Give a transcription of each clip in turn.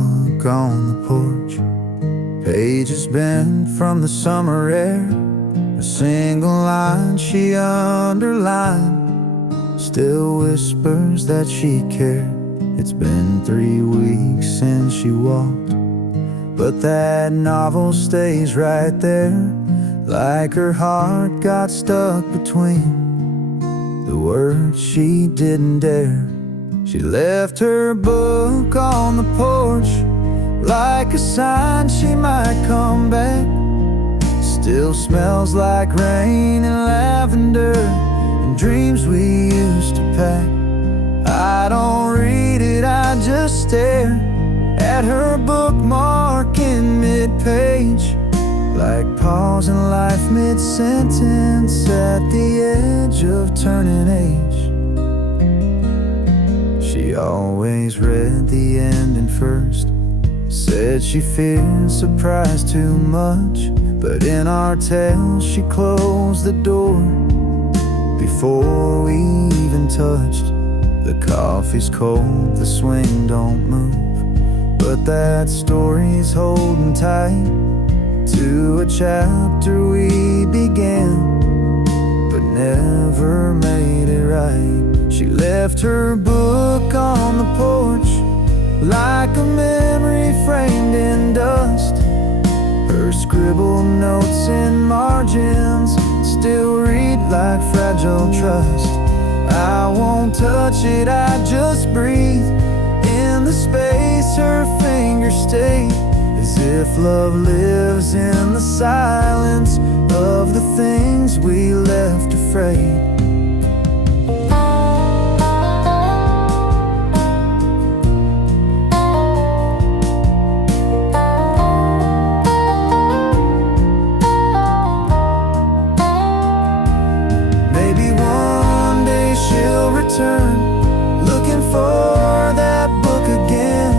book on the porch, pages bent from the summer air. A single line she underlined still whispers that she cared. It's been 3 weeks since she walked, but that novel stays right there, like her heart got stuck between the words she didn't dare. She left her book on the porch, like a sign she might come back. Still smells like rain and lavender and dreams we used to pack. I don't read it, I just stare at her bookmark in mid-page, like pausing life mid-sentence at the edge of turning age. She always read the ending first, said she feared surprise too much, but in our tale she closed the door before we even touched. The coffee's cold, the swing don't move, but that story's holding tight to a chapter we began, but never made it right. She left her book on the porch, like a memory framed in dust. Her scribbled notes in margins still read like fragile trust. I won't touch it, I just breathe in the space her fingers stay, as if love lives in the silence of the things we left afraid. Looking for that book again,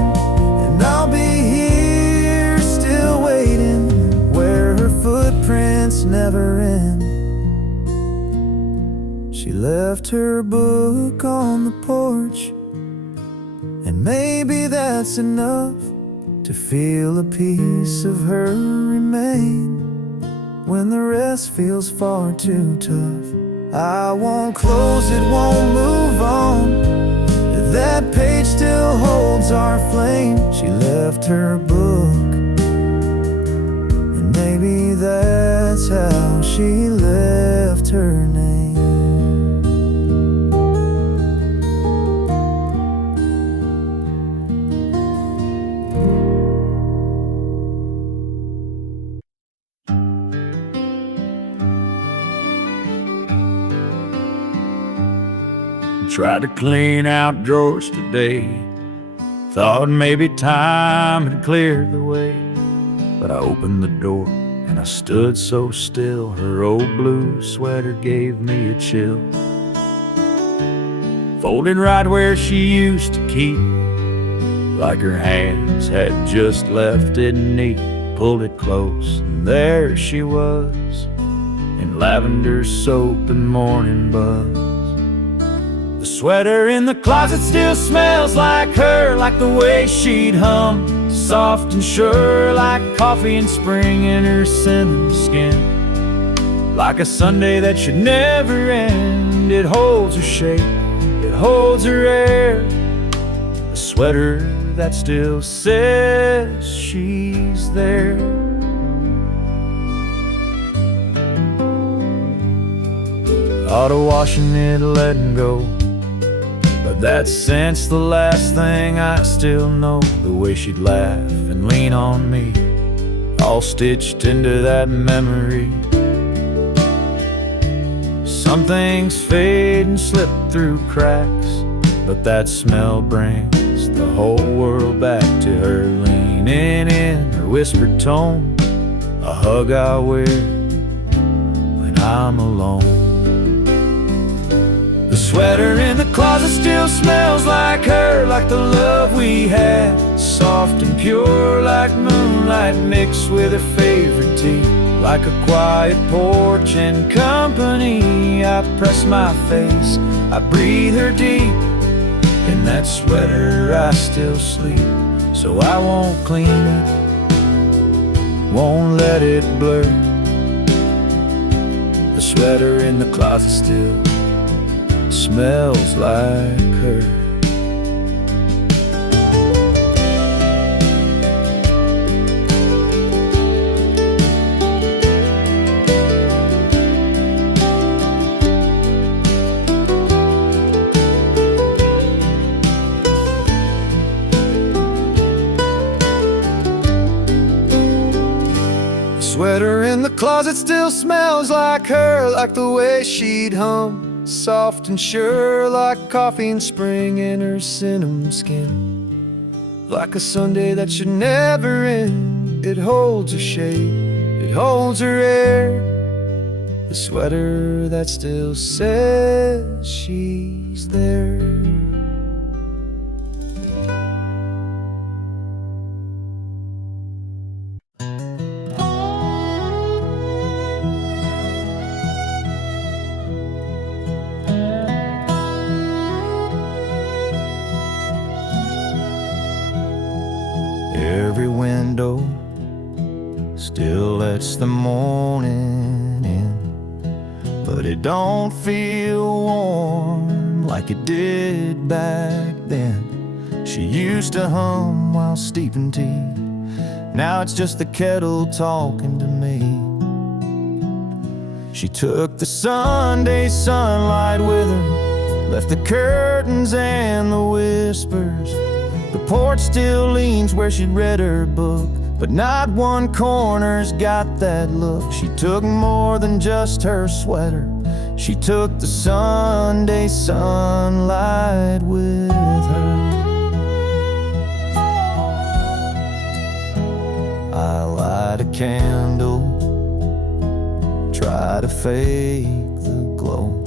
and I'll be here still waiting, where her footprints never end. She left her book on the porch, and maybe that's enough to feel a piece of her remain when the rest feels far too tough. I won't close it, won't move on. That page still holds our flame. She left her book, and maybe that's how she left her name. Tried to clean out drawers today, thought maybe time had cleared the way, but I opened the door and I stood so still. Her old blue sweater gave me a chill, folded right where she used to keep, like her hands had just left it neat. Pulled it close and there she was, in lavender soap and morning buzz. The sweater in the closet still smells like her, like the way she'd hum, soft and sure, like coffee in spring in her cinnamon skin, like a Sunday that should never end. It holds her shape, it holds her air, the sweater that still says she's there. Auto washing it, letting go, but that scent's the last thing I still know. The way she'd laugh and lean on me, all stitched into that memory. Some things fade and slip through cracks, but that smell brings the whole world back to her, leaning in, her whispered tone, a hug I wear when I'm alone. The sweater in the closet still smells like her, like the love we had, soft and pure, like moonlight mixed with her favorite tea, like a quiet porch and company. I press my face, I breathe her deep, in that sweater I still sleep, so I won't clean it, won't let it blur. The sweater in the closet still smells like her. Sweater in the closet still smells like her, like the way she'd hum, soft and sure, like coffee in spring in her cinnamon skin. Like a Sunday that should never end, it holds her shape, it holds her air. The sweater that still says she's there. Every window still lets the morning in, but it don't feel warm like it did back then. She used to hum while steeping tea, now it's just the kettle talking to me. She took the Sunday sunlight with her, left the curtains and the whispers. The porch still leans where she'd read her book, but not one corner's got that look. She took more than just her sweater, she took the Sunday sunlight with her. I light a candle, try to fake the glow,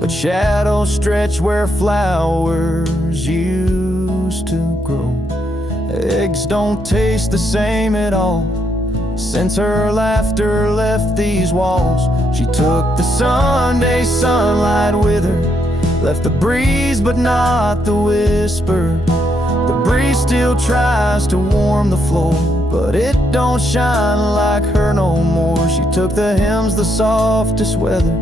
but shadows stretch where flowers used to grow. Eggs don't taste the same at all since her laughter left these walls. She took the Sunday sunlight with her, left the breeze but not the whisper. The breeze still tries to warm the floor, but it don't shine like her no more. She took the hymns, the softest weather,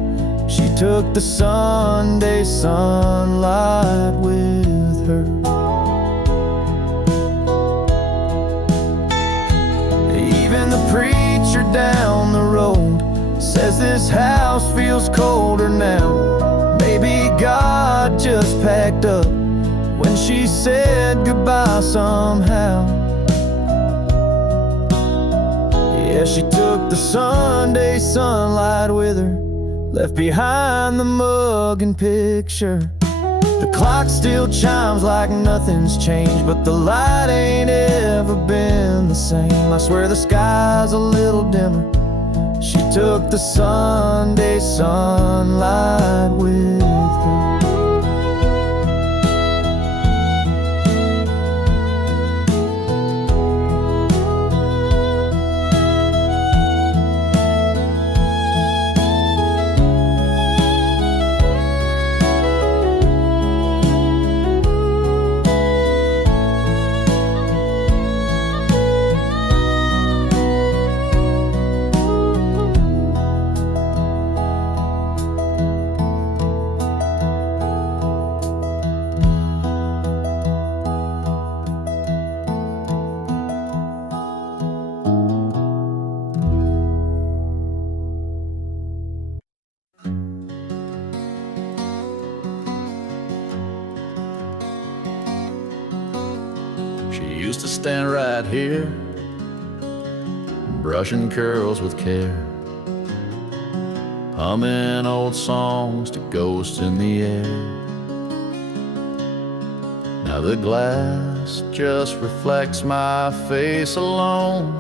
she took the Sunday sunlight with her. Even the preacher down the road says this house feels colder now. Maybe God just packed up when she said goodbye somehow. Yeah, she took the Sunday sunlight with her, left behind the mug and picture. The clock still chimes like nothing's changed, but the light ain't ever been the same. I swear the sky's a little dimmer, she took the Sunday sunlight with her. She used to stand right here, brushing curls with care, humming old songs to ghosts in the air. Now the glass just reflects my face alone,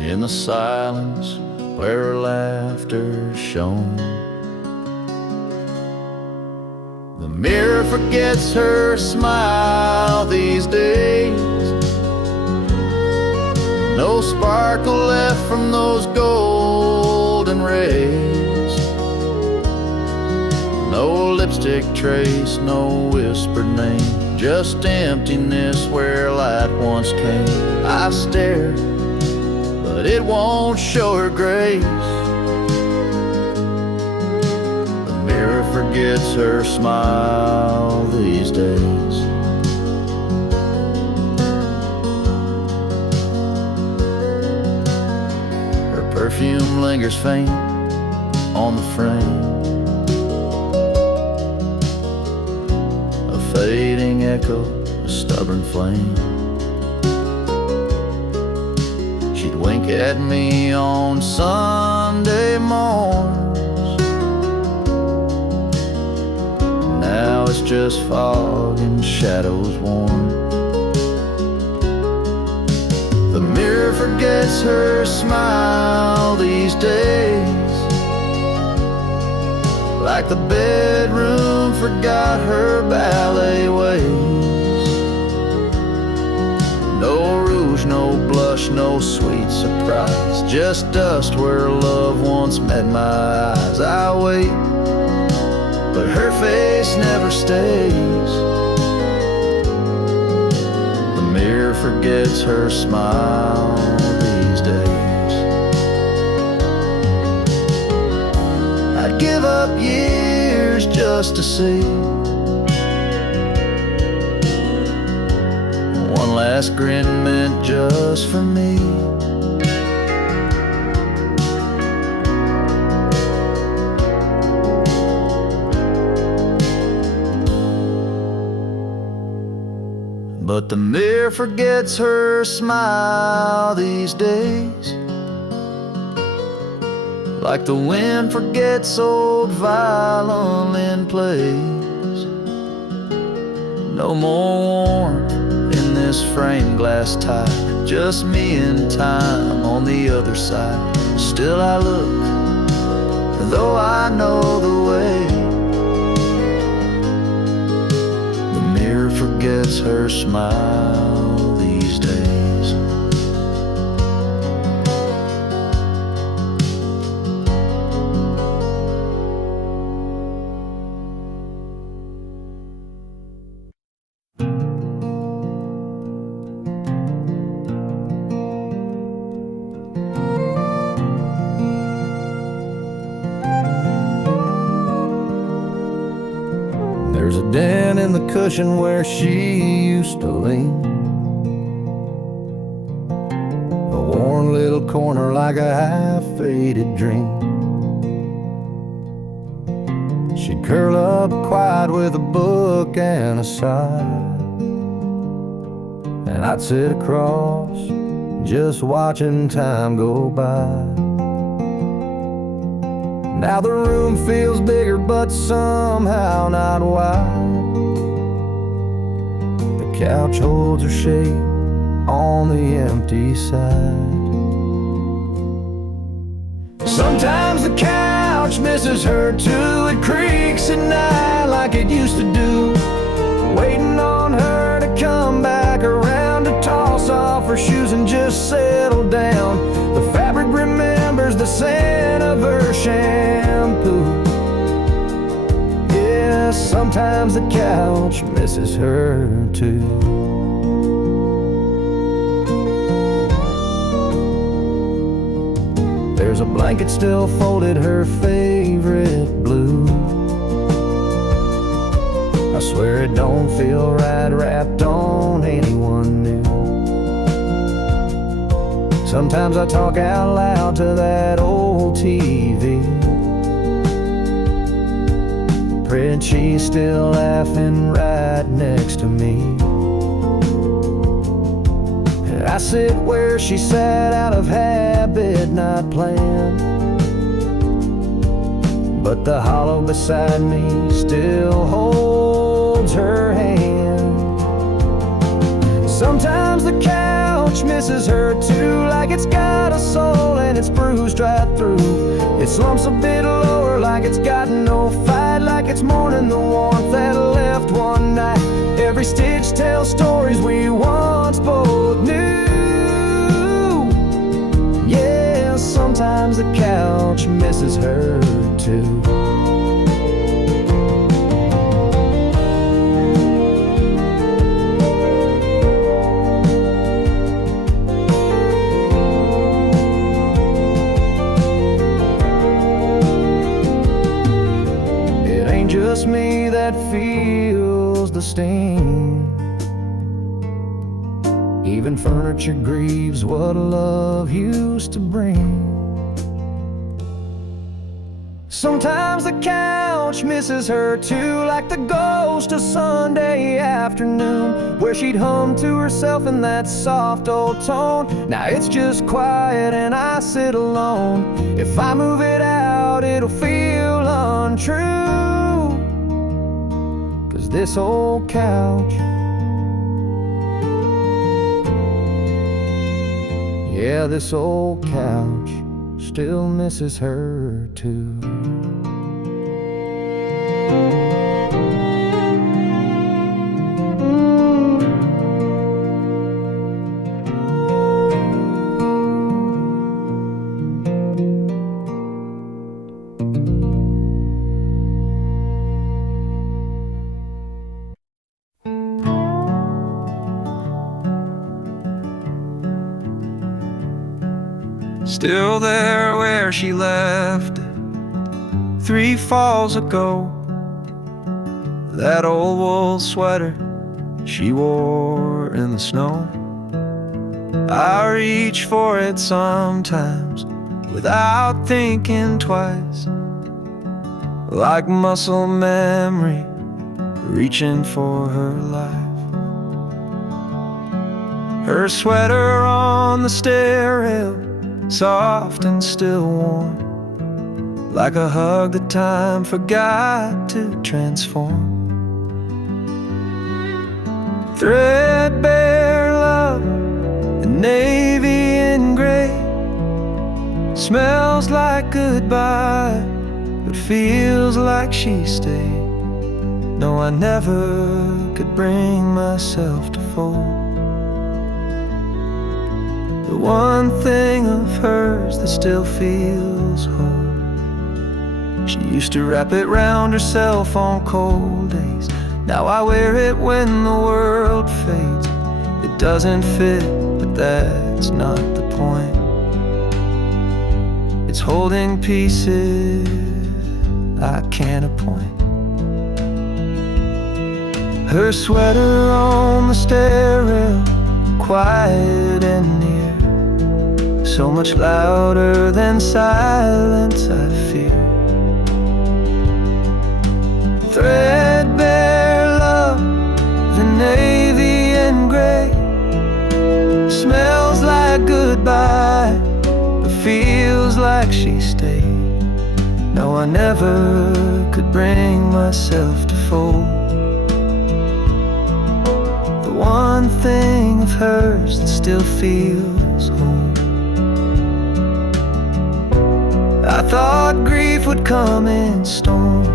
in the silence where her laughter shone. The mirror forgets her smile these days, no sparkle left from those golden rays, no lipstick trace, no whispered name. just emptiness where light once came. I stare, but it won't show her grace. The mirror forgets her smile these days. Her perfume lingers faint on the frame, a fading echo, a stubborn flame. She'd wink at me on Sunday morns. Now it's just fog and shadows worn. The mirror forgets her smile these days, like the bedroom forgot her ballet ways. No rouge, no blush, no sweet surprise, just dust where love once met my eyes. I wait, but her face never stays. The mirror forgets her smile these days. I'd give up years just to see one last grin meant just for me. But the mirror forgets her smile these days, like the wind forgets old violin plays. No more warmth in this framed glass tie, just me and time on the other side. Still I look, though I know the way. The mirror forgets her smile these days. There's a dent in the cushion where she used to lean, a worn little corner like a half-faded dream. She'd curl up quiet with a book and a sigh, and I'd sit across just watching time go by. Now the room feels bigger, but somehow not wide. The couch holds her shape on the empty side. Sometimes the couch misses her too. It creaks at night like it used to do, waiting on her to come back around to toss off her shoes and just settle down. The fabric remembers the scent of her shampoo. Yeah, sometimes the couch misses her too. There's a blanket still folded, her favorite blue. I swear it don't feel right wrapped on anyone new. Sometimes I talk out loud to that old TV, praying she's still laughing right next to me. And I sit where she sat out of habit, not planned, but the hollow beside me still holds her hand. Sometimes the couch misses her too, like it's got a soul and it's bruised right through. It slumps a bit lower like it's got no fight, like it's mourning the warmth that left one night. Every stitch tells stories we once both knew. Yeah, sometimes the couch misses her too. Even furniture grieves what love used to bring. Sometimes the couch misses her too, like the ghost of Sunday afternoon, where she'd hum to herself in that soft old tone. Now it's just quiet and I sit alone. If I move it out, it'll feel untrue, 'cause this old couch, yeah, this old couch still misses her too. Still there where she left it 3 falls ago. That old wool sweater she wore in the snow. I reach for it sometimes without thinking twice, like muscle memory reaching for her life. Her sweater on the stair rail, soft and still warm, like a hug that time forgot to transform. Threadbare love, and navy and gray, smells like goodbye, but feels like she stayed. No, I never could bring myself to fold the one thing of hers that still feels home. She used to wrap it round herself on cold days. Now I wear it when the world fades. It doesn't fit, but that's not the point. It's holding pieces I can't appoint. Her sweater on the stair rail, quiet and near, so much louder than silence I fear. Threadbare love, the navy and gray, smells like goodbye, but feels like she stayed. No, I never could bring myself to fold the one thing of hers that still feels home. I thought grief would come in storms,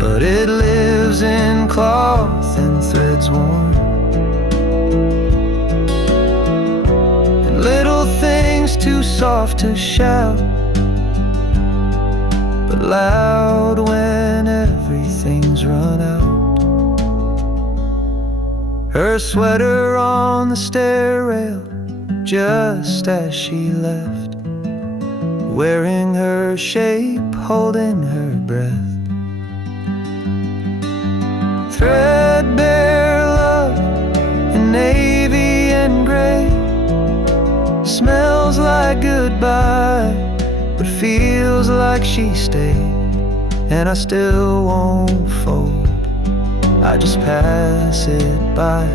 but it lives in cloth and threads worn, and little things too soft to shout, but loud when everything's run out. Her sweater on the stair rail, just as she left, wearing her shape, holding her breath. Threadbare love, in navy and gray, smells like goodbye, but feels like she stayed. And I still won't fold, I just pass it by,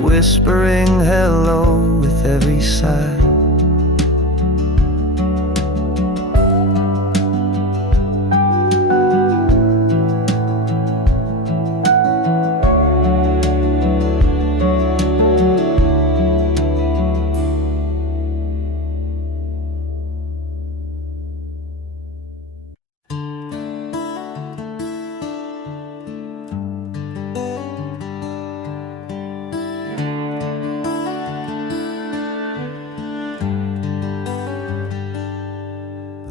whispering hello with every sigh.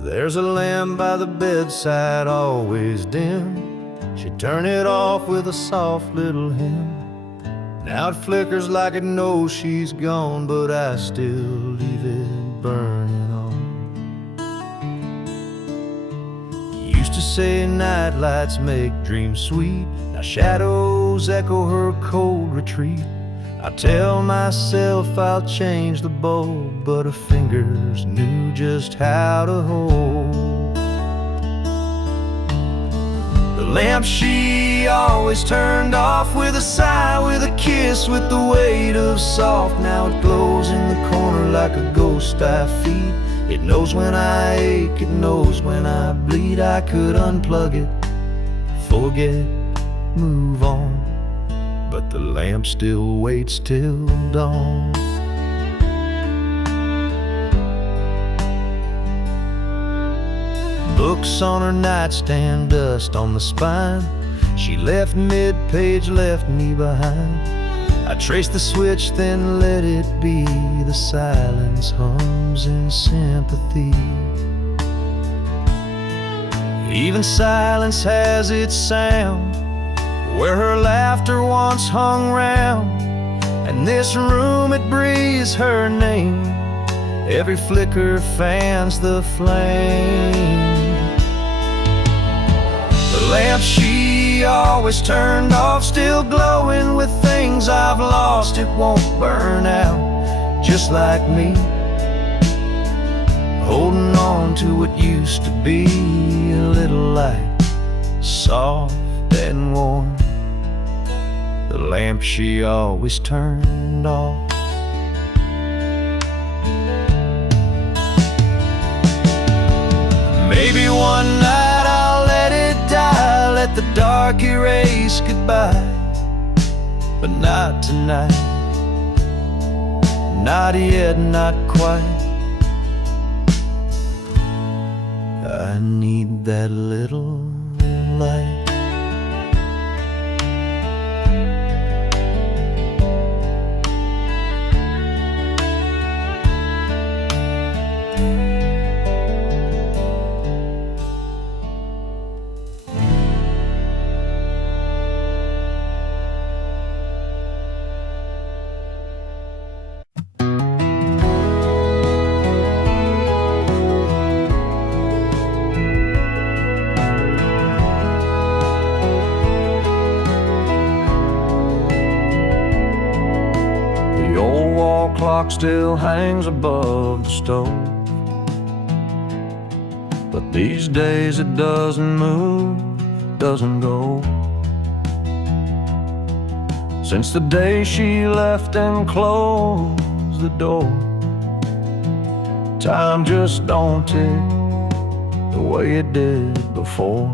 There's a lamp by the bedside, always dim. She'd turn it off with a soft little hymn. Now it flickers like it knows she's gone, but I still leave it burning on. You used to say night lights make dreams sweet. Now shadows echoes echo her cold retreat. I tell myself I'll change the bulb, but her fingers knew just how to hold the lamp she always turned off, with a sigh, with a kiss, with the weight of soft. Now it glows in the corner like a ghost I feed. It knows when I ache, it knows when I bleed. I could unplug it, forget, move on, but the lamp still waits till dawn. Books on her nightstand, dust on the spine. She left mid-page, left me behind. I traced the switch, then let it be. The silence hums in sympathy. Even silence has its sound, where her laughter once hung round. And this room, it breathes her name. Every flicker fans the flame. The lamp she always turned off, still glowing with things I've lost. It won't burn out, just like me, holding on to what used to be. A little light, soft and warm, the lamp she always turned off. Maybe one night I'll let it die, let the dark erase goodbye, but not tonight, not yet, not quite. I need that little light. Clock still hangs above the stove, but these days it doesn't move, doesn't go. Since the day she left and closed the door, time just don't tick the way it did before.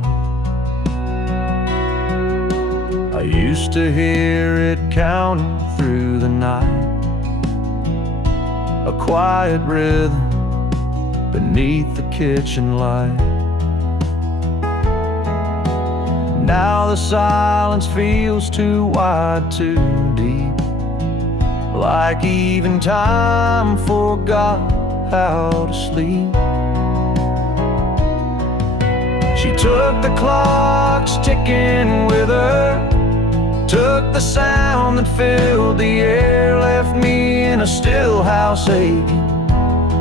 I used to hear it counting through the night, a quiet rhythm beneath the kitchen light. Now the silence feels too wide, too deep, like even time forgot how to sleep. She took the clocks ticking with her, took the sound that filled the air, left me in a still house aching,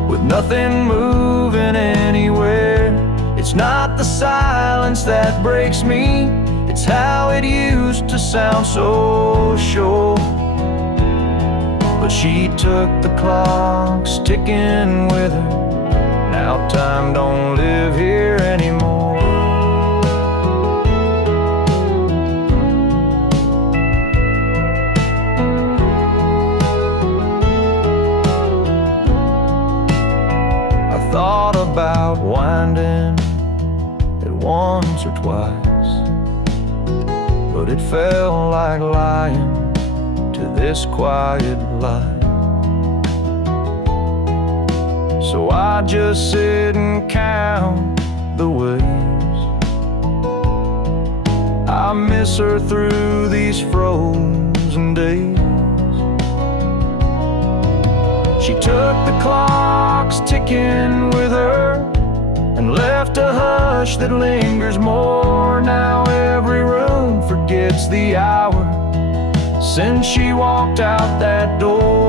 with nothing moving anywhere. It's not the silence that breaks me, it's how it used to sound so sure. But she took the clocks ticking with her, now time don't live here anymore. Thought about winding it once or twice, but it felt like lying to this quiet light. So I just sit and count the ways I miss her through these frozen days. She took the clocks ticking with her and left a hush that lingers more. Now every room forgets the hour since she walked out that door.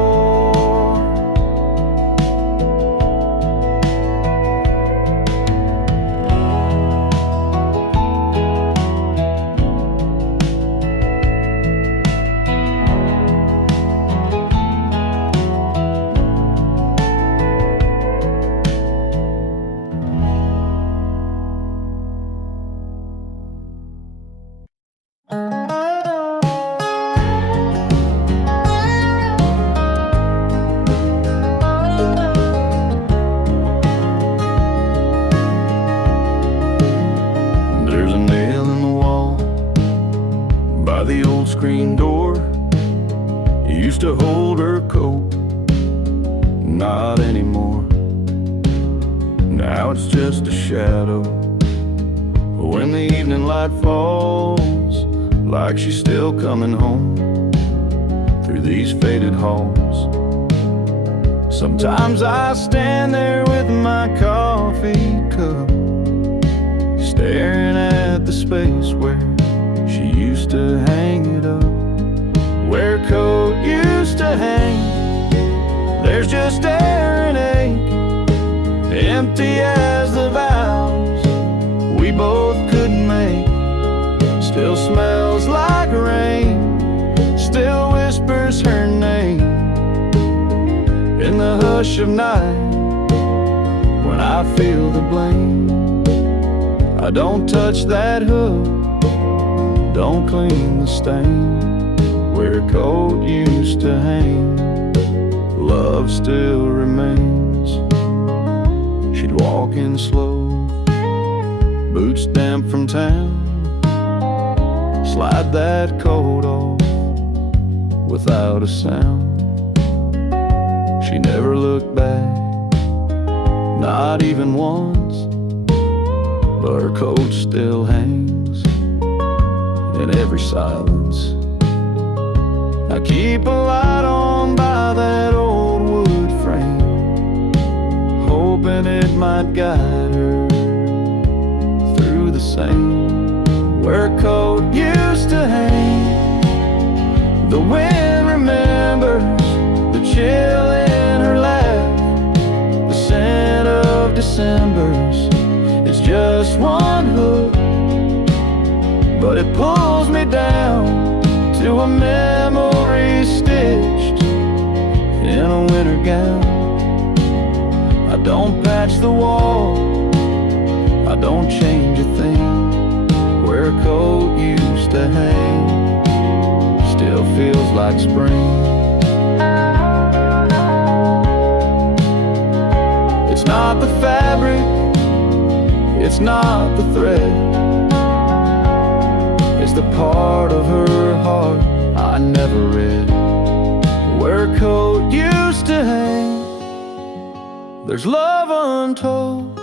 used to hold her coat. Not anymore. Now it's just a shadow. When the evening light falls, like she's still coming home through these faded halls. Sometimes I stand there with my coffee cup, staring at the space where she used to hang it up. Where a coat used to hang, there's just air and ache, empty as the vows we both couldn't make. Still smells like rain, still whispers her name in the hush of night. When I feel the blame, I don't touch that hook, don't clean the stain. Where a coat used to hang, love still remains. She'd walk in slow, boots damp from town, slide that coat off without a sound. She never looked back, not even once, but her coat still hangs in every silence. I keep a light on by that old wood frame, hoping it might guide her through the same. Where a coat used to hang, the wind remembers the chill in her laugh, the scent of December's. It's just one hook, but it pulls me down to a memory stitched in a winter gown. I don't patch the wall, I don't change a thing. Where a coat used to hang still feels like spring. It's not the fabric, it's not the thread, it's the part of her heart I never read. Where a coat used to hang, there's love untold,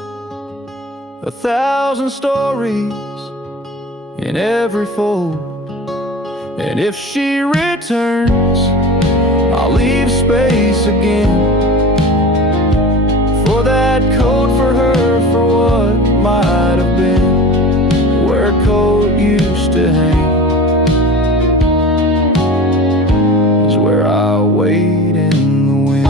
1,000 stories in every fold. And if she returns, I'll leave space again for that coat, for her, for what might have been. Where a coat used to hang is where I wait in the wind.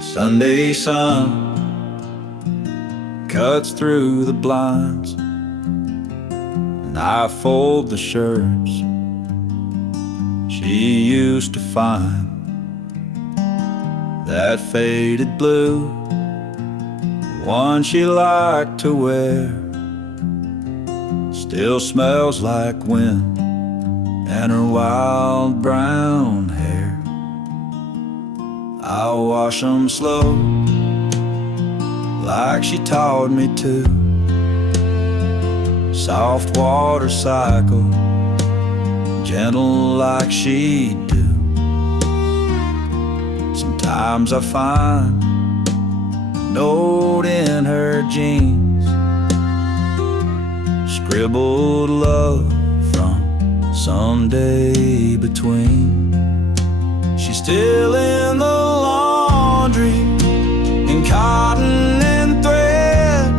Sunday sun cuts through the blinds, and I fold the shirts she used to find. That faded blue, one she liked to wear, still smells like wind and her wild brown hair. I'll wash 'em slow, like she taught me to. Soft water cycle, gentle like she do. Sometimes I find a note in her jeans, scribbled love from someday between. She's still in the laundry, in cotton and thread,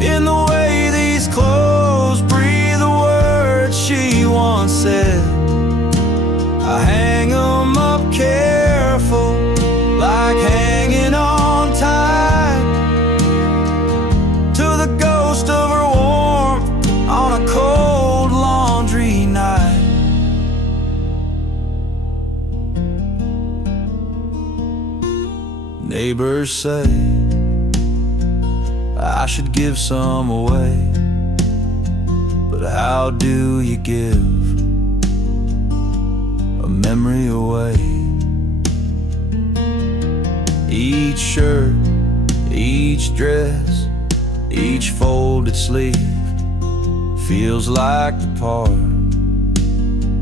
in the way these clothes breathe the words she once said. I hang 'em up careful, like hanging on tight to the ghost of her warmth on a cold laundry night. Neighbors say I should give some away, but how How do you give a memory away? Each shirt, each dress, each folded sleeve feels like the part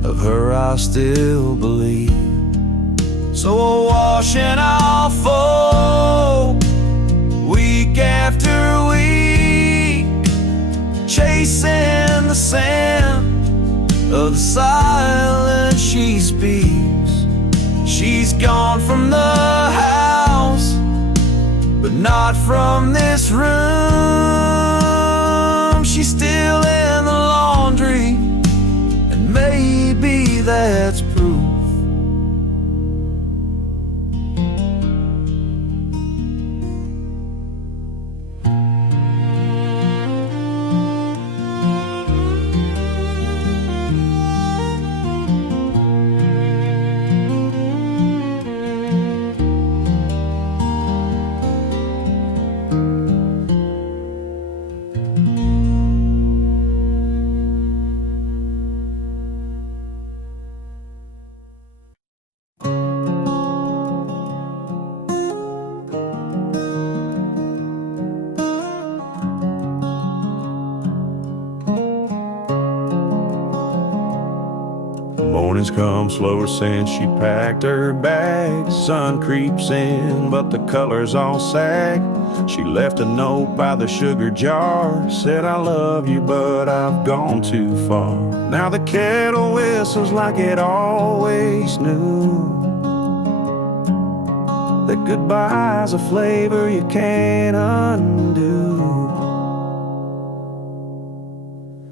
of her I still believe. So we're washing off hope week after week, chasing the sand of the silence she speaks. She's gone from the house, but not from this room. She's still in the laundry, and maybe that's proof. Mornings come slower since she packed her bags. Sun creeps in, but the colors all sag. She left a note by the sugar jar, said I love you, but I've gone too far. Now the kettle whistles like it always knew, that goodbye's a flavor you can't undo.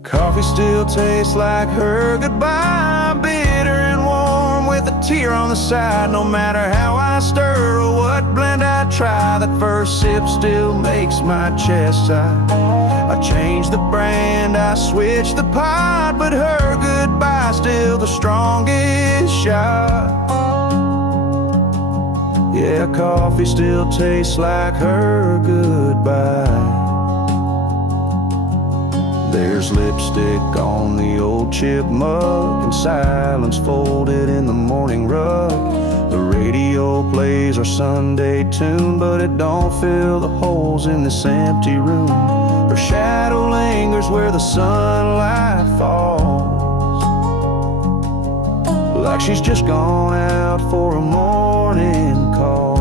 Coffee still tastes like her goodbye, bitter and warm with a tear on the side. No matter how I stir or what blend I try, that first sip still makes my chest sigh. I changed the brand, I switched the pot, but her goodbye still the strongest shot. Yeah, coffee still tastes like her goodbye. There's lipstick on the old chip mug, and silence folded in the morning rug. The radio plays our Sunday tune, but it don't fill the holes in this empty room. Her shadow lingers where the sunlight falls, like she's just gone out for a morning call.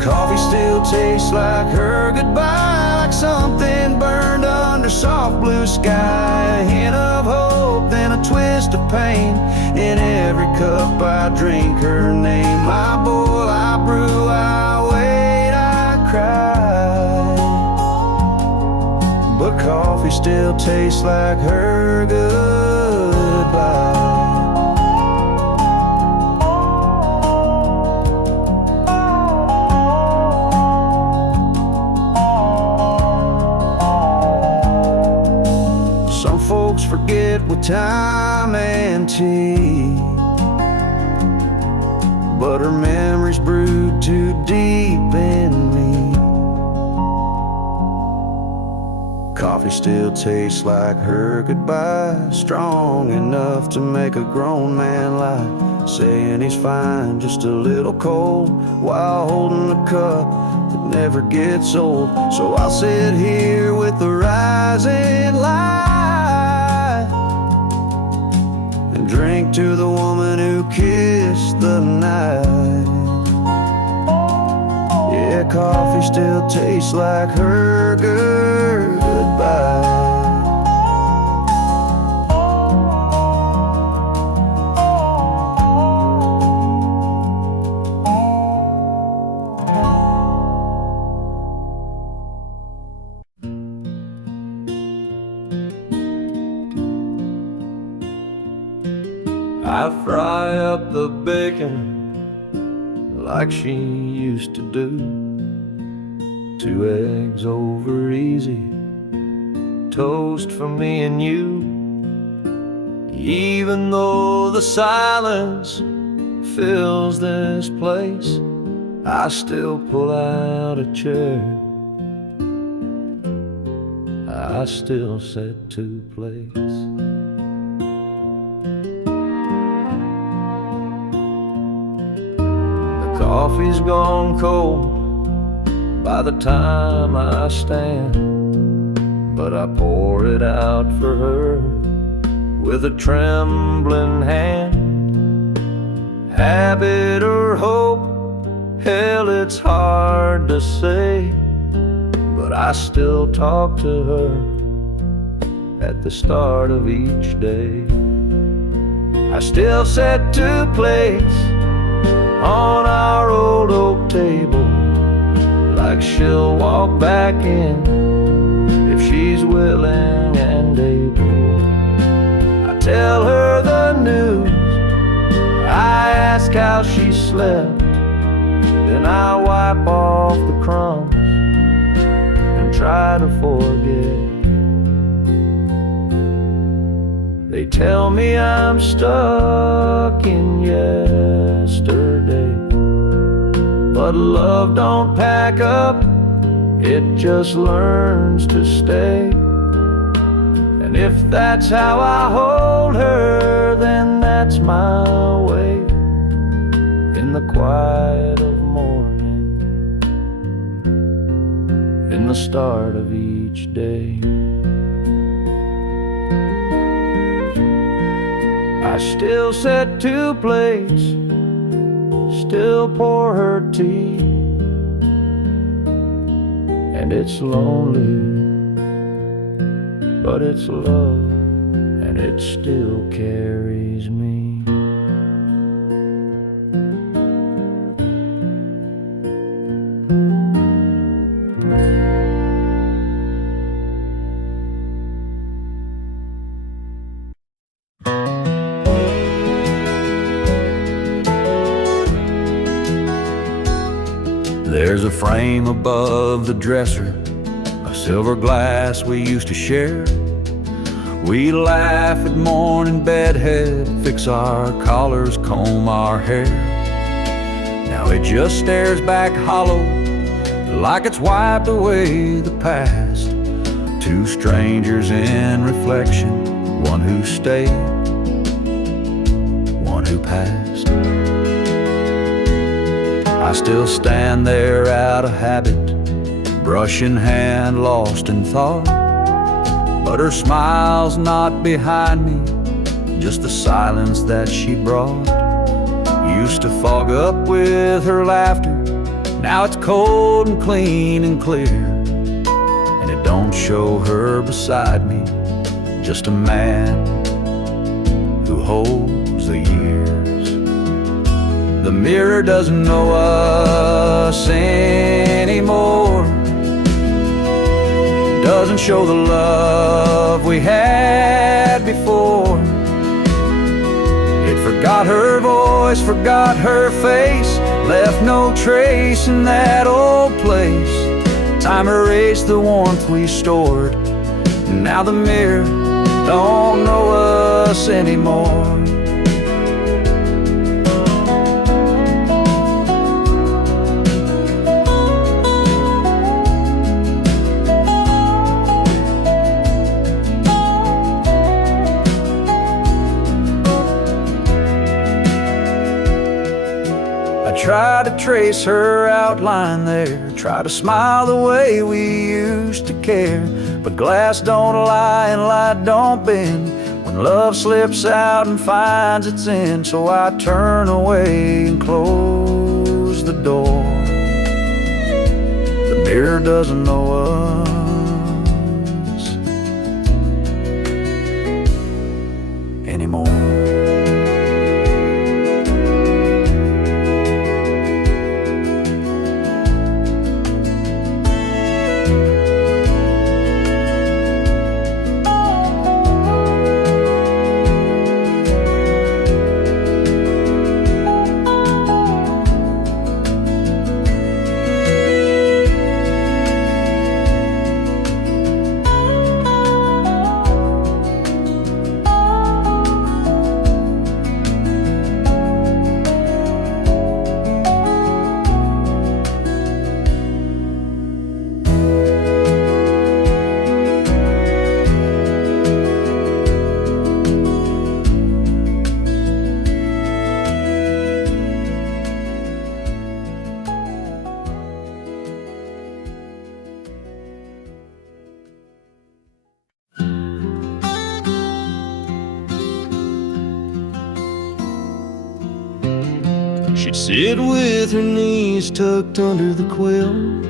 Coffee still tastes like her goodbye, like something burned under soft blue sky. A hint of hope, then a twist of pain. In every cup I drink her name. I boil, I brew, I wait, I cry, but coffee still tastes like her goodbye. Folks forget with time and tea, but her memories brewed too deep in me. Coffee still tastes like her goodbye, strong enough to make a grown man lie, saying he's fine, just a little cold, while holding a cup that never gets old. So I'll sit here with the rising light, drink to the woman who kissed the night. Yeah, coffee still tastes like her goodbye. I fry up the bacon like she used to do. 2 eggs over easy, toast for me and you. Even though the silence fills this place, I still pull out a chair. I still set to place. The coffee's gone cold by the time I stand, but I pour it out for her with a trembling hand. Habit or hope, hell, it's hard to say, but I still talk to her at the start of each day. I still set two plates on our old oak table, like she'll walk back in if she's willing and able. I tell her the news, I ask how she slept, then I wipe off the crumbs and try to forget. They tell me I'm stuck in yesterday, but love don't pack up, it just learns to stay. And if that's how I hold her, then that's my way. In the quiet of morning, in the start of each day, I still set two plates, still pour her tea, and it's lonely, but it's love, and it still carries me. There's a frame above the dresser, a silver glass we used to share. We laugh at morning bedhead, fix our collars, comb our hair. Now it just stares back hollow, like it's wiped away the past. Two strangers in reflection, one who stayed, one who passed. I still stand there out of habit, brush in hand, lost in thought. But her smile's not behind me, just the silence that she brought. Used to fog up with her laughter, now it's cold and clean and clear. And it don't show her beside me, just a man who holds the years. The mirror doesn't know us anymore, doesn't show the love we had before. It forgot her voice, forgot her face, left no trace in that old place. Time erased the warmth we stored, now the mirror don't know us anymore. Try to trace her outline there, try to smile the way we used to care. But glass don't lie and light don't bend when love slips out and finds its end. So I turn away and close the door. The mirror doesn't know us anymore. She'd sit with her knees tucked under the quilt,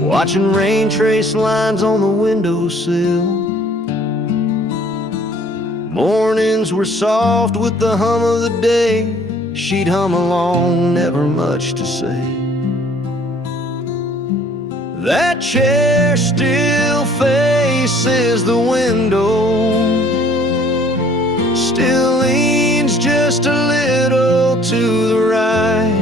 watching rain trace lines on the windowsill. Mornings were soft with the hum of the day. She'd hum along, never much to say. That chair still faces the window, still leans just a little to the right.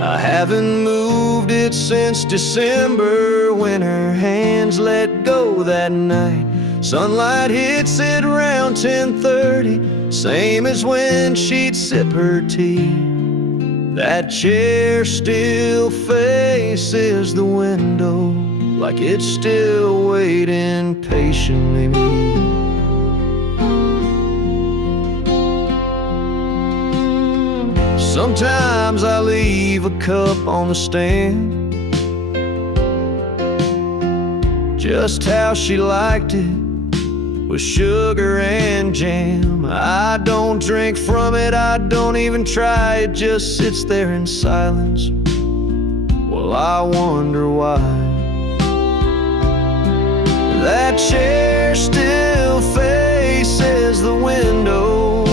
I haven't moved it since December, when her hands let go that night. Sunlight hits it around 10:30, same as when she'd sip her tea. That chair still faces the window, like it's still waiting patiently. Sometimes I leave a cup on the stand, just how she liked it, with sugar and jam. I don't drink from it, I don't even try. It just sits there in silence. Well, I wonder why. That chair still faces the window,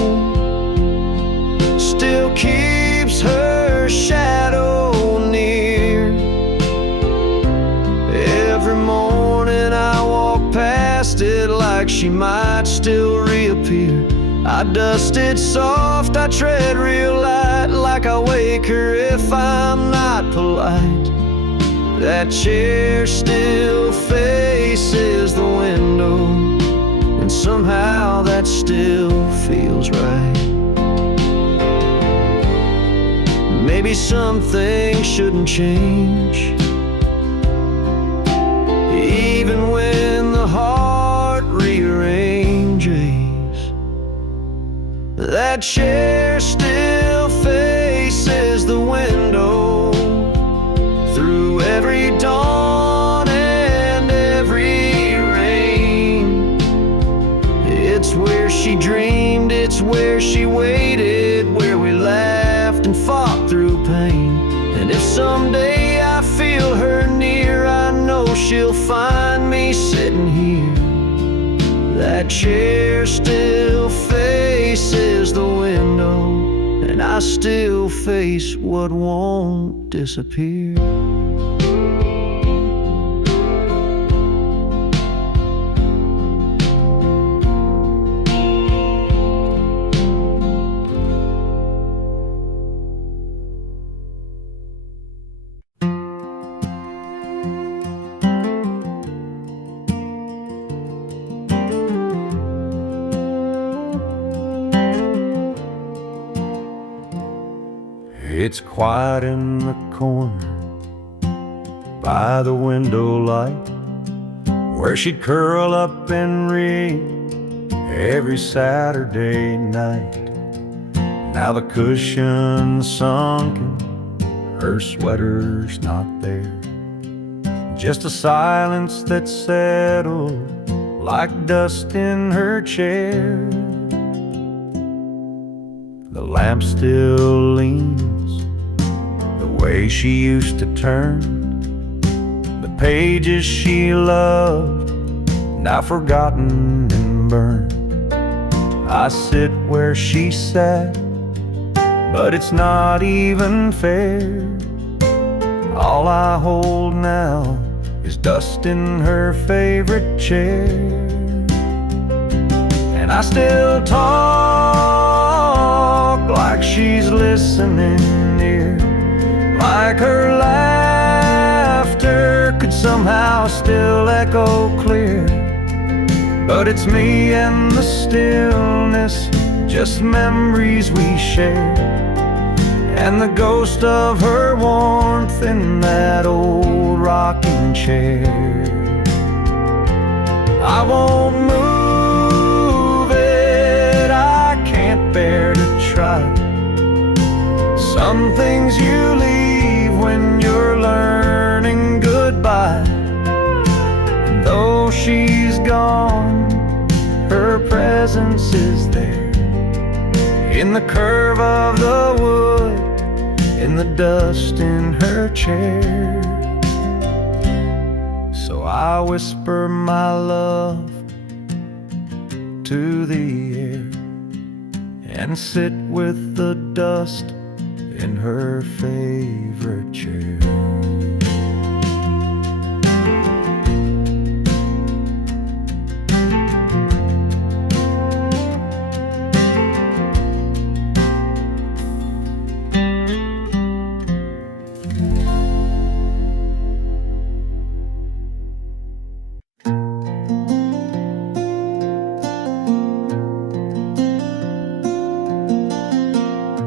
still keeps her shadow near. Every morning I walk past it like she might still reappear. I dust it soft, I tread real light, like I wake her if I'm not polite. That chair still faces the window, and somehow that still feels right. Maybe some things shouldn't change, even when the heart rearranges. That chair still faces the window, through every dawn and every rain. It's where she dreamed, it's where she waited, where we laughed and fought through pain. And if someday I feel her near, I know she'll find me sitting here. That chair still faces the window, and I still face what won't disappear. It's quiet in the corner by the window light, where she'd curl up and read every Saturday night. Now the cushion's sunken, her sweater's not there, just a silence that settled like dust in her chair. The lamp still leans the way she used to turn, the pages she loved, now forgotten and burned. I sit where she sat, but it's not even fair. All I hold now is dust in her favorite chair. And I still talk like she's listening near, like her laughter could somehow still echo clear. But it's me and the stillness, just memories we share, and the ghost of her warmth in that old rocking chair. I won't move it, I can't bear to try. Some things you leave when you're learning goodbye. And though she's gone, her presence is there in the curve of the wood, in the dust in her chair. So I whisper my love to the air and sit with the dust in her favorite chair.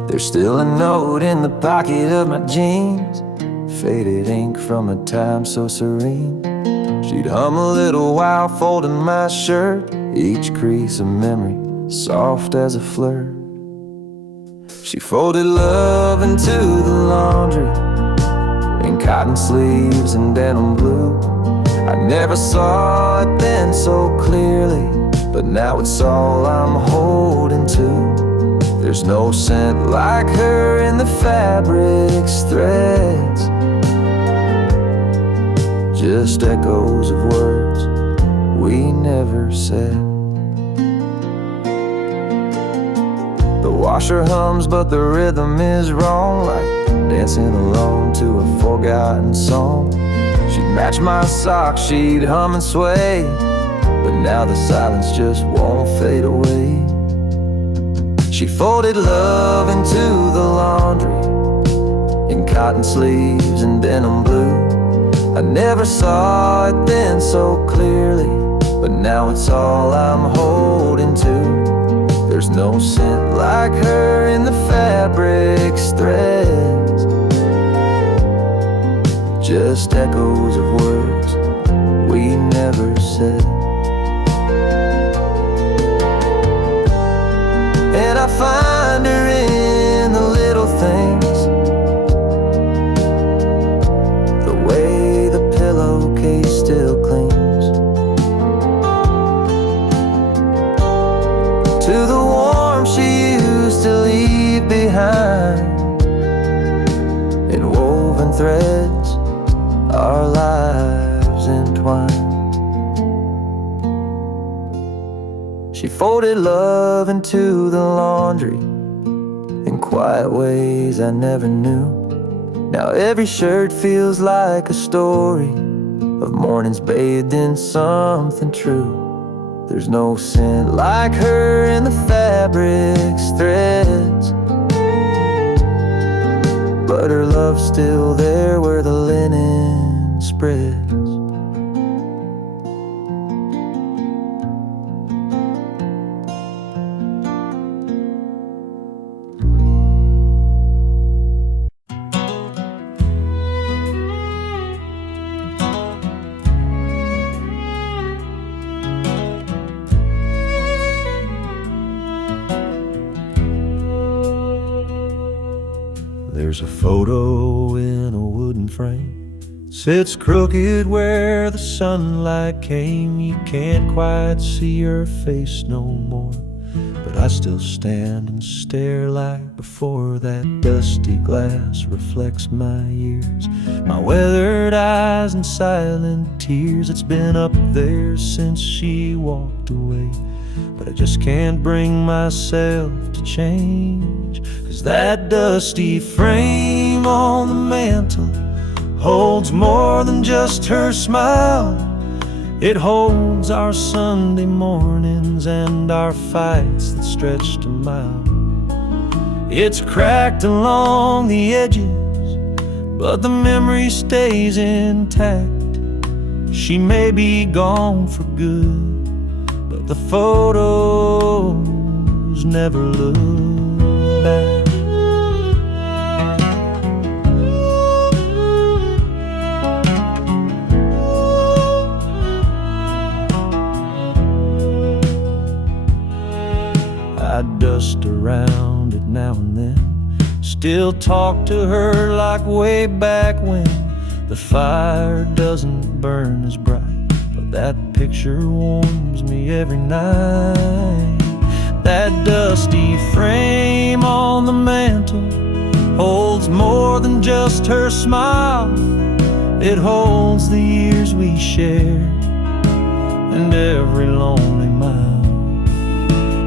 There's still a note in the pocket of my jeans, faded ink from a time so serene. She'd hum a little while folding my shirt, each crease a memory, soft as a flirt. She folded love into the laundry, in cotton sleeves and denim blue. I never saw it then so clearly, but now it's all I'm holding to. There's no scent like her in the fabric's threads, just echoes of words we never said. The washer hums but the rhythm is wrong, like dancing alone to a forgotten song. She'd match my socks, she'd hum and sway, but now the silence just won't fade away. She folded love into the laundry, in cotton sleeves and denim blue. I never saw it then so clearly, but now it's all I'm holding to. There's no scent like her in the fabric's threads, just echoes of words we never said. And I find her in the little things, the way the pillowcase still clings to the warmth she used to leave behind. In woven threads, our lives entwined. She folded love into the laundry in quiet ways I never knew. Now every shirt feels like a story of mornings bathed in something true. There's no scent like her in the fabric's threads, but her love's still there where the linen spreads. There's a photo in a wooden frame, sits crooked where the sunlight came. You can't quite see her face no more, but I still stand and stare like before. That dusty glass reflects my years, my weathered eyes and silent tears. It's been up there since she walked away, but I just can't bring myself to change. 'Cause that dusty frame on the mantle holds more than just her smile. It holds our Sunday mornings and our fights that stretched a mile. It's cracked along the edges, but the memory stays intact. She may be gone for good, but the photos never look back. I dust around it now and then, still talk to her like way back when. The fire doesn't burn as bright, but that picture warms me every night. That dusty frame on the mantel holds more than just her smile. It holds the years we shared and every lonely mile.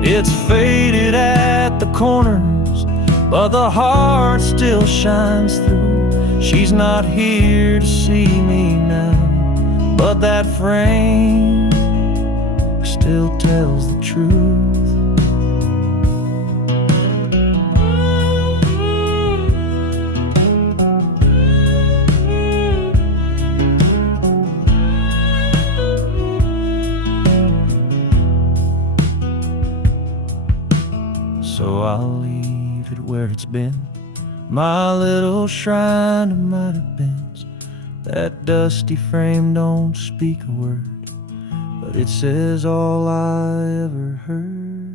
It's faded at the corners, but the heart still shines through. She's not here to see me now, but that frame still tells the truth. So I'll leave it where it's been, my little shrine of might have beens. That dusty frame don't speak a word, but it says all I ever heard.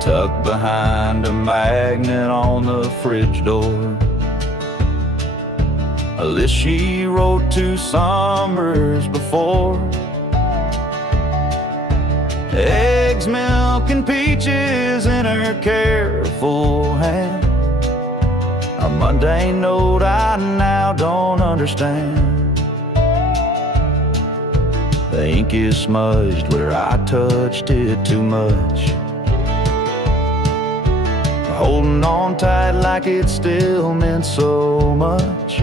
Tucked behind a magnet on the fridge door, a list she wrote 2 summers before. Eggs, milk, and peaches in her careful hand, a mundane note I now don't understand. The ink is smudged where I touched it too much, holding on tight like it still meant so much.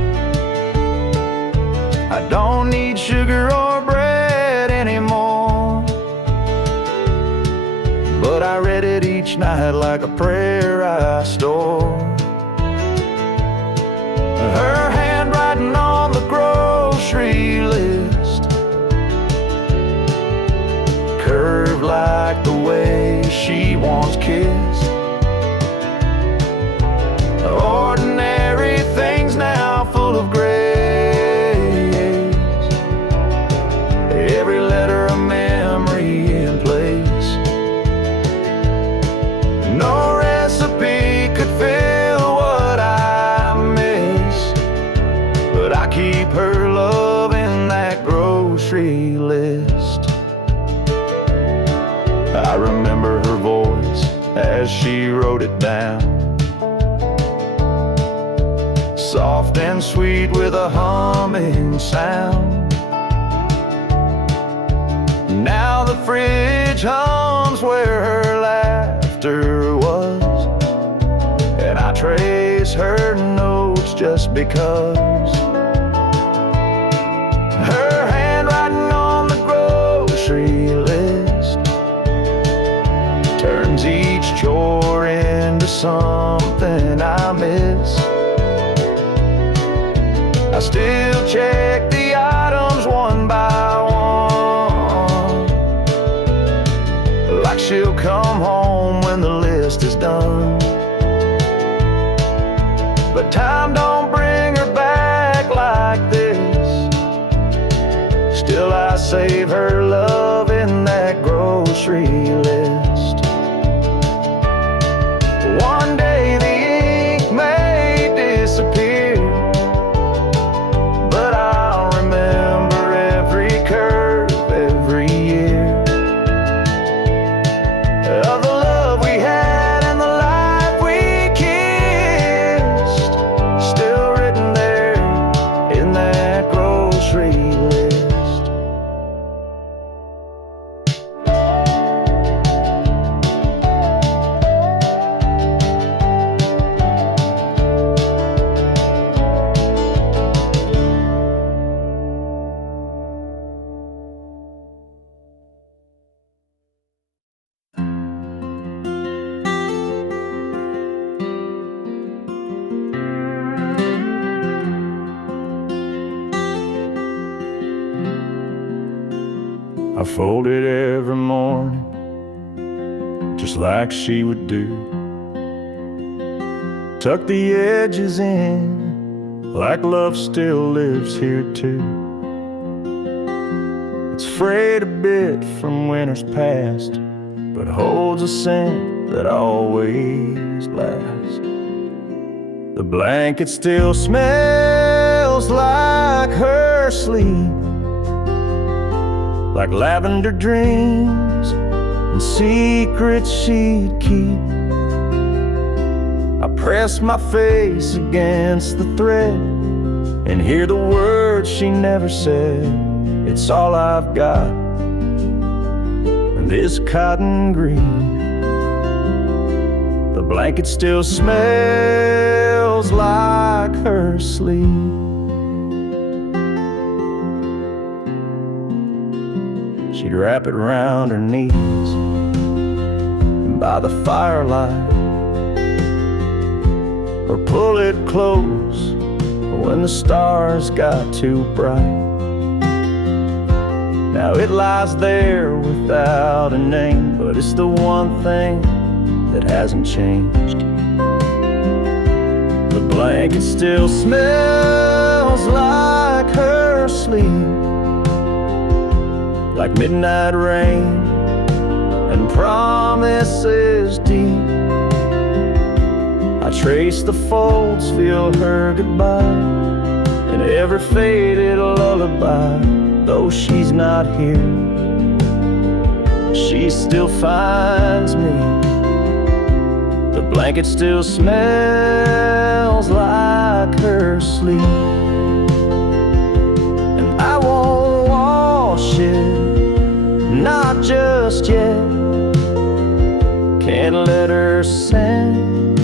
I don't need sugar or bread anymore, but I read it each night like a prayer I store. Her handwriting on the grocery list, curved like the way she once kissed. Ordinary things now full of grace, every letter a memory in place. No recipe could fill what I miss, but I keep her love in that grocery list. I remember her voice as she wrote it down, soft and sweet with a humming sound. Now the fridge hums where her laughter was, and I trace her notes just because. Her handwriting on the grocery list turns each chore into something I miss. I still check the items one by one, like she'll come home when the list is done. But time don't bring her back like this. Still I save her love in that grocery list. One day the ink may disappear, but I'll remember every curve, every year of the love we had and the life we kissed, still written there in that grocery list. fold it every morning, just like she would do. Tuck the edges in, like love still lives here too. It's frayed a bit from winters past, but holds a scent that always lasts. The blanket still smells like her sleep, like lavender dreams and secrets she'd keep. I press my face against the thread and hear the words she never said. It's all I've got, and this cotton green. The blanket still smells like her sleep. She'd wrap it round her knees by the firelight, or pull it close when the stars got too bright. Now it lies there without a name, but it's the one thing that hasn't changed. The blanket still smells like her sleep, like midnight rain and promises deep. I trace the folds, feel her goodbye in every faded lullaby. Though she's not here, she still finds me. The blanket still smells like her sleep, and I won't wash it, not just yet. Can't let her scent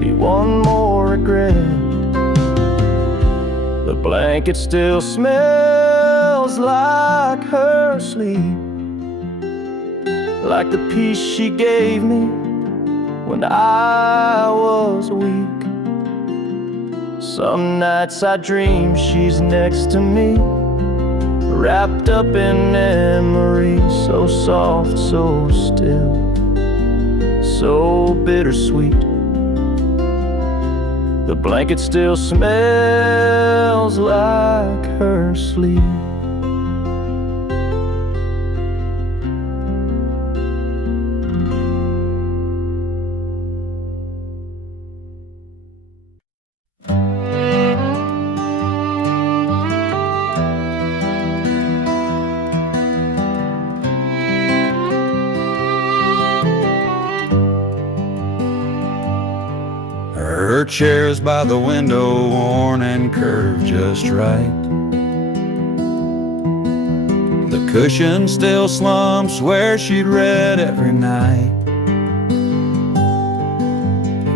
be one more regret. The blanket still smells like her sleep, like the peace she gave me when I was weak. Some nights I dream she's next to me, wrapped up in memories, so soft, so still, so bittersweet. The blanket still smells like her sleep. Her chair's by the window, worn and curved just right. The cushion still slumps where she'd read every night.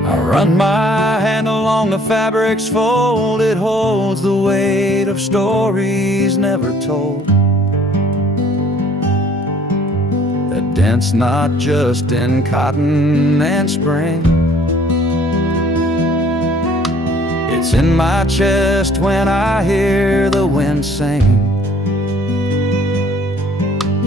I run my hand along the fabric's fold, it holds the weight of stories never told, that dents not just in cotton and spring. It's in my chest when I hear the wind sing.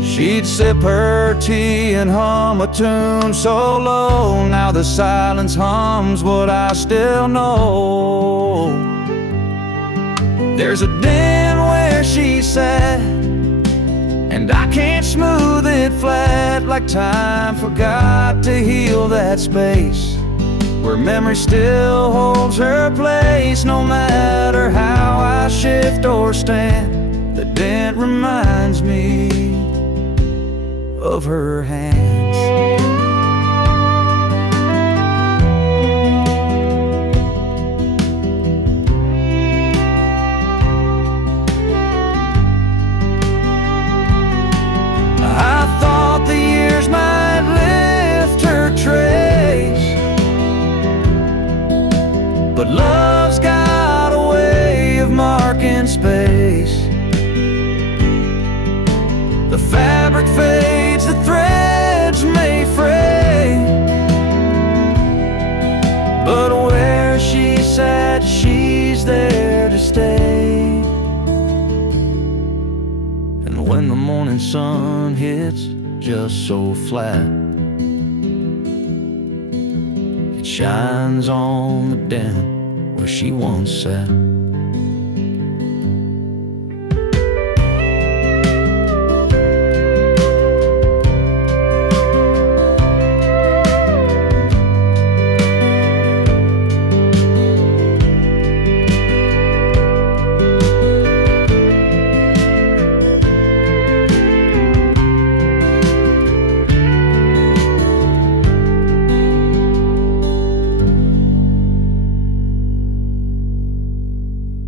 She'd sip her tea and hum a tune so low, now the silence hums what I still know. There's a den where she sat, and I can't smooth it flat, like time forgot to heal that space where memory still holds her place. No matter how I shift or stand, the dent reminds me of her hands. I thought the years might lift her trace, but love's got a way of marking space. The fabric fades, the threads may fray, but where she sat, she's there to stay. And when the morning morning sun hits just so flat. It shines on the den where she once sat.